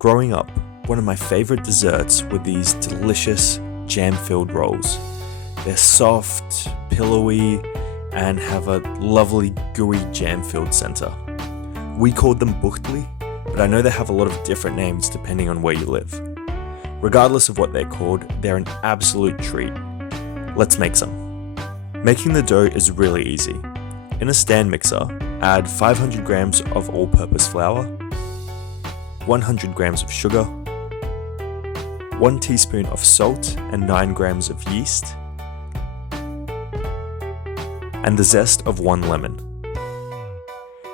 Growing up, one of my favorite desserts were these delicious jam-filled rolls. They're soft, pillowy, and have a lovely gooey jam-filled center. We called them Buhtli, but I know they have a lot of different names depending on where you live. Regardless of what they're called, they're an absolute treat. Let's make some. Making the dough is really easy. In a stand mixer, add 500 grams of all-purpose flour, 100 grams of sugar, 1 teaspoon of salt and 9 grams of yeast, and the zest of 1 lemon.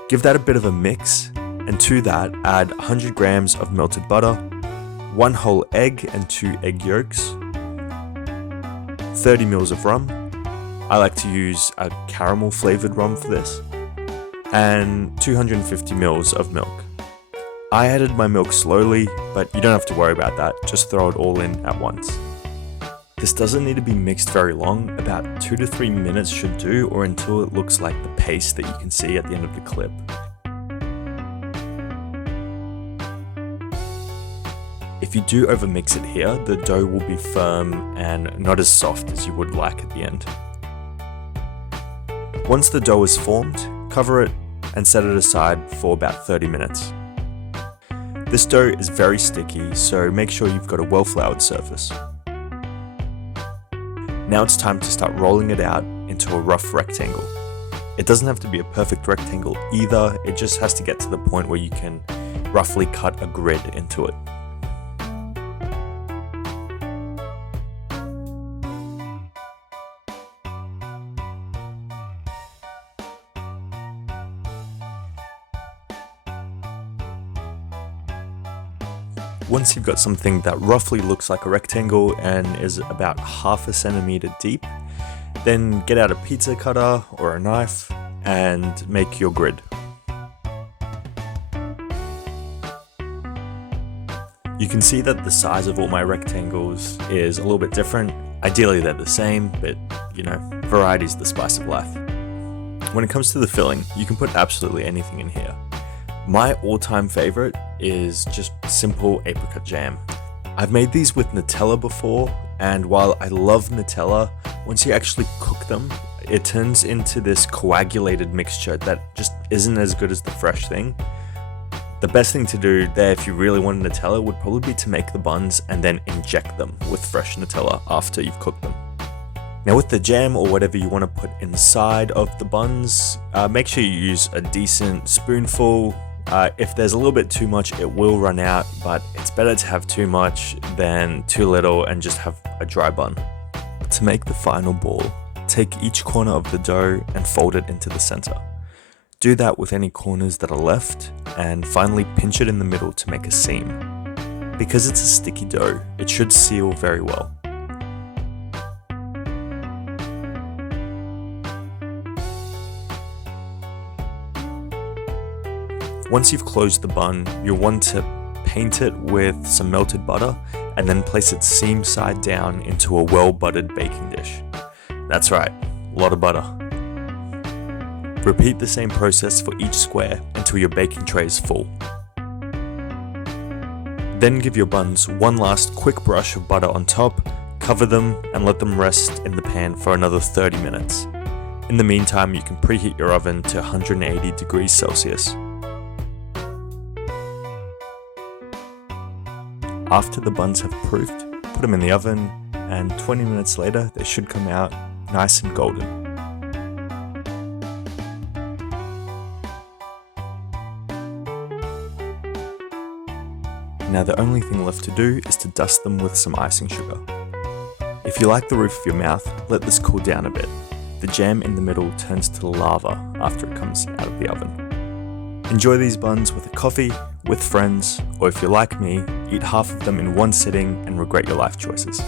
Give that a bit of a mix, and to that add 100 grams of melted butter, 1 whole egg and 2 egg yolks, 30 ml of rum. I like to use a caramel flavored rum for this, and 250 ml of milk. I added my milk slowly, but you don't have to worry about that, just throw it all in at once. This doesn't need to be mixed very long, about 2 to 3 minutes should do, or until it looks like the paste that you can see at the end of the clip. If you do overmix it here, the dough will be firm and not as soft as you would like at the end. Once the dough is formed, cover it and set it aside for about 30 minutes. This dough is very sticky, so make sure you've got a well-floured surface. Now it's time to start rolling it out into a rough rectangle. It doesn't have to be a perfect rectangle either, it just has to get to the point where you can roughly cut a grid into it. Once you've got something that roughly looks like a rectangle and is about ½ centimeter deep, then get out a pizza cutter or a knife and make your grid. You can see that the size of all my rectangles is a little bit different. Ideally they're the same, but variety's the spice of life. When it comes to the filling, you can put absolutely anything in here. My all-time favorite is just simple apricot jam. I've made these with Nutella before, and while I love Nutella, once you actually cook them, it turns into this coagulated mixture that just isn't as good as the fresh thing. The best thing to do there, if you really want Nutella, would probably be to make the buns and then inject them with fresh Nutella after you've cooked them. Now with the jam or whatever you want to put inside of the buns, make sure you use a decent spoonful. If there's a little bit too much, it will run out, but it's better to have too much than too little and just have a dry bun. To make the final ball, take each corner of the dough and fold it into the center. Do that with any corners that are left, and finally pinch it in the middle to make a seam. Because it's a sticky dough, it should seal very well. Once you've closed the bun, you'll want to paint it with some melted butter and then place it seam side down into a well-buttered baking dish. That's right, a lot of butter. Repeat the same process for each square until your baking tray is full. Then give your buns one last quick brush of butter on top, cover them and let them rest in the pan for another 30 minutes. In the meantime, you can preheat your oven to 180 degrees Celsius. After the buns have proofed, put them in the oven, and 20 minutes later they should come out nice and golden. Now the only thing left to do is to dust them with some icing sugar. If you like the roof of your mouth, let this cool down a bit. The jam in the middle turns to lava after it comes out of the oven. Enjoy these buns with a coffee, with friends, or if you're like me, eat half of them in one sitting and regret your life choices.